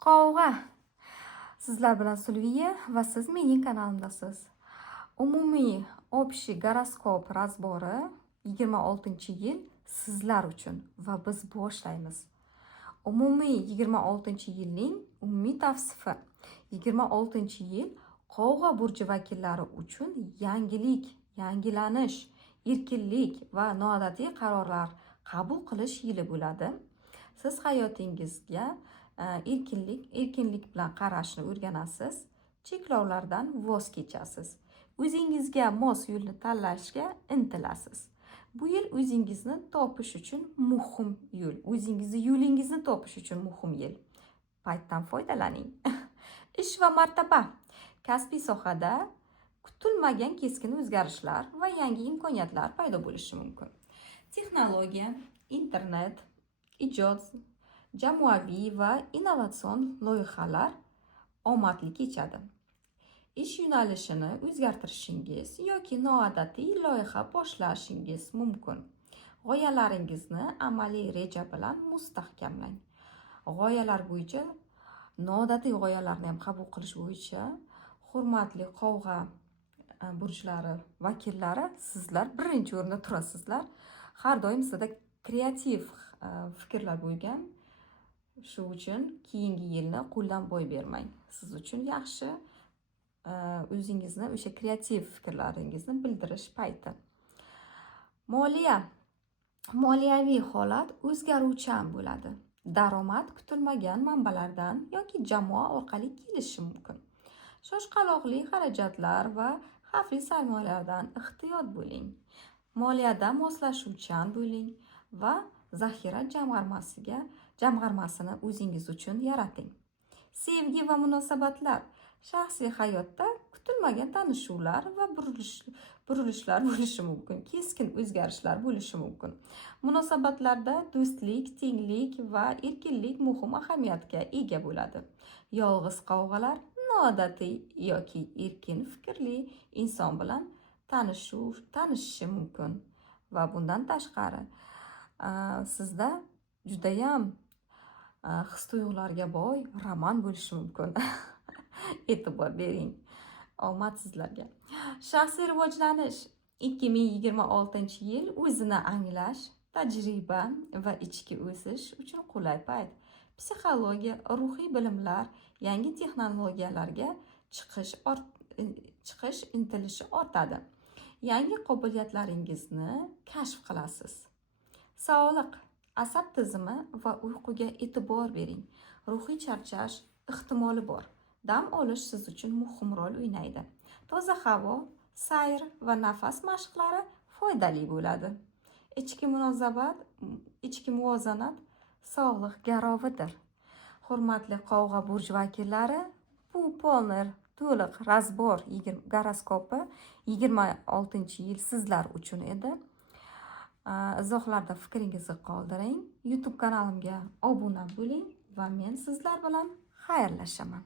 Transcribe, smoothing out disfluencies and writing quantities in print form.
Qovg'a. Sizlar bilan Sulviya va siz mening kanalimdasiz. Umumiy общий goroskop razbori 26-yil sizlar uchun va biz boshlaymiz. Umumiy 26-yilning umumiy tavsifi. 26-yil Qovg'a burji vakillari uchun yangilik, yangilanish, erkinlik va noodatiy qarorlar qabul qilish yili bo'ladi. Siz hayotingizga erkinlik bilan qarashni o'rganasiz, cheklovlardan voz kechasiz, o'zingizga mos yo'lni tanlashga intilasiz. Bu yil o'zingizni topish uchun muhim yil, yo'lingizni topish uchun muhim yil. Paytdan foydalaning. Ish va martaba. Kasbiy sohada kutilmagan keskin o'zgarishlar va yangi imkoniyatlar paydo bo'lishi mumkin. Texnologiya, internet, ijod, jamoaviy va innovatsion loyihalar omadli kechadi. Ish yo'nalishini o'zgartirishingiz yoki noodatiy loyiha boshlashingiz mumkin. G'oyalaringizni amaliy reja bilan mustahkamlang. G'oyalar bo'yicha, noodatiy g'oyalarni ham qabul qilish bo'yicha, hurmatli Qovg'a burjlari vakillari, sizlar birinchi o'rinda turasizlar. Har doim sizda kreativ fikrlar bo'lgan. Shu uchun keyingi yilni qo'ldan boy bermang. Siz uchun yaxshi o'zingizni o'sha kreativ fikrlaringizni bildirish payti. Moliyaviy holat o'zgaruvchan bo'ladi. Daromad kutilmagan manbalardan yoki jamoa orqali kelishi mumkin. Shoshqaloqli xarajatlar va xavfli sarmoyalardan ehtiyot bo'ling. Moliyada moslashuvchan bo'ling va zaxira jamg'armasini o'zingiz uchun yarating. Sevgi va munosabatlar. Shaxsiy hayotda kutilmagan tanishuvlar va burilishlar bo'lishi mumkin. Keskin o'zgarishlar bo'lishi mumkin. Munosabatlarda do'stlik, tenglik va erkinlik muhim ahamiyatga ega bo'ladi. Yolg'iz qovg'alar noodatiy yoki erkin fikrli inson bilan tanishishi mumkin. Va bundan tashqari sizda judayam his-tuyg'ularga boy roman bo'lishi mumkin. E'tibor bering. Omad sizlarga. Shaxsiy rivojlanish. 2026-yil o'zini anglash, tajriba va ichki o'sish uchun qulay payt. Psixologiya, ruhiy bilimlar, yangi texnologiyalarga chiqish intilishi ortadi. Yangi qobiliyatlaringizni kashf qilasiz. Sog'liq, asab tizimi va uyquga e'tibor bering. Ruhiy charchash ehtimoli bor. Dam olish siz uchun muhim rol o'ynaydi. Toza havo, sayr va nafas mashqlari foydali bo'ladi. Ichki muvozanat sog'liq garovidir. Hurmatli Qovg'a burj vakillari, bu polner to'liq razbor goroskopi 26-yil sizlar uchun edi. Izohlarda fikringizni qoldiring. YouTube kanalimga obuna bo'ling va men sizlar bilan xayrlashaman.